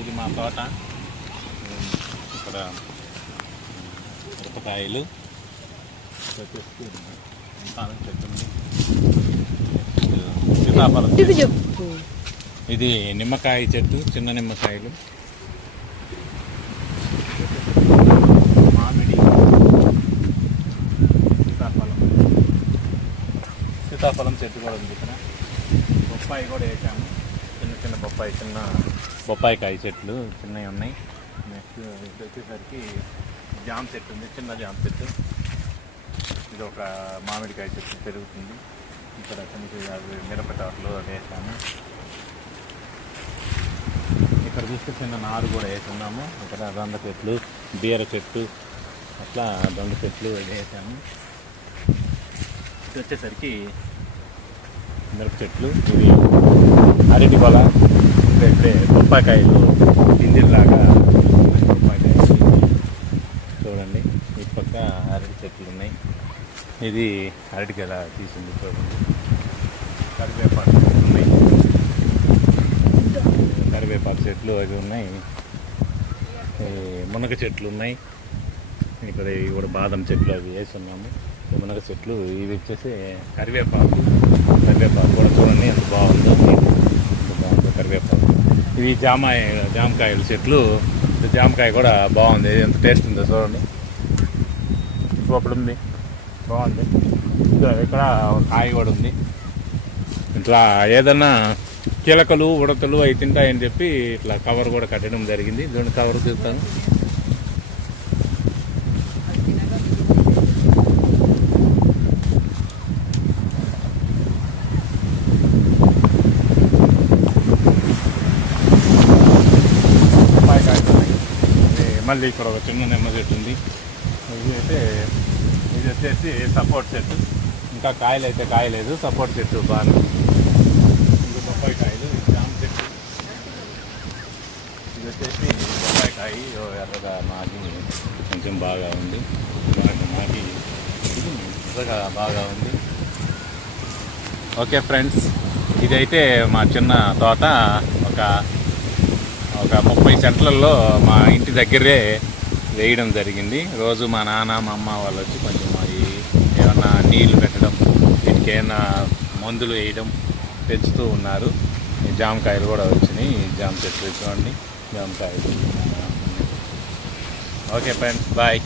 ఇది మా తోట. ఇక్కడ మిరపకాయలు చెట్టు ఉంది. సీతాఫలం చెట్టు. ఇది నిమ్మకాయ చెట్టు, చిన్న నిమ్మకాయలు. మామిడి, సీతాఫలం చెట్టు కూడా ఉంది ఇక్కడ. బొప్పాయి కూడా వేసాము, చిన్న బొప్పాయికాయ చెట్లు చిన్నవి ఉన్నాయి. నెక్స్ట్ ఇది వచ్చేసరికి జామ చెట్టు ఉంది, చిన్న జామ చెట్టు. ఇది ఒక మామిడికాయ చెట్టు పెరుగుతుంది. ఇక్కడ చిన్న మిరప తోటలు వేసాము. ఇక్కడ చూస్తే చిన్న నారు కూడా వేసున్నాము. ఇక్కడ దొండ చెట్లు, బీర చెట్టు, అట్లా దొండ చెట్లు వేసాము. ఇది వచ్చేసరికి మిరప చెట్లు. ఇది అరటి పొల. ఇక్కడే బొప్పాయికాయలు పిండిలాగా బొప్పాయికాయలు చూడండి. ఈ పక్క అరటి చెట్లు ఉన్నాయి. ఇది అరటికాయ తీసింది చూడండి. కరివేపాకు చెట్లు ఉన్నాయి, కరివేపాకు చెట్లు అవి ఉన్నాయి. మునగ చెట్లు ఉన్నాయి. ఇక్కడ ఇవి కూడా బాదం చెట్లు అవి వేస్తున్నాము. మునగ చెట్లు ఇవి వచ్చేసి కరివేపాకు కూడా చూడండి ఎంత బాగుందో. బాగుంది కరివేపాకు. ఇవి జామకాయల చెట్లు. జామకాయ కూడా బాగుంది, ఎంత టేస్ట్ ఉందో చూడండి. లోపల ఉంది, బాగుంది. ఇక్కడ కాయ కూడా ఉంది. ఇట్లా ఏదన్నా కిలకలు ఉడతలు అవి తింటాయని చెప్పి ఇట్లా కవర్ కూడా కట్టడం జరిగింది. దీన్ని కవర్ చూస్తాను. మళ్ళీ ఇక్కడ ఒక చిన్న నిమ్మ చెట్టు ఉంది. ఇది వచ్చేసి సపోర్ట్ చెట్టు. ఇంకా కాయలు అయితే కాయలేదు. సపోర్ట్ చెట్టు బాగా. ఇంకా బొప్పాయికాయలు, జామ చెట్టు. ఇది వచ్చేసి బొప్పాయికాయ ఎర్రగా మాకి కొంచెం బాగా ఉంది. మాకి ఎర్రగా బాగా ఉంది. ఓకే ఫ్రెండ్స్, ఇదైతే మా చిన్న తోట. ఒక 30 సెంట్లలో మా ఇంటి దగ్గరే వేయడం జరిగింది. రోజు మా నాన్న మా అమ్మ వాళ్ళు వచ్చి కొంచెం ఏమన్నా నీళ్లు పెట్టడం, వీటికి ఏమైనా మందులు వేయడం పెంచుతూ ఉన్నారు. ఈ జామకాయలు కూడా వచ్చినాయి. జామ చెట్లు చూడండి, జామకాయలు. Okay friends, bye.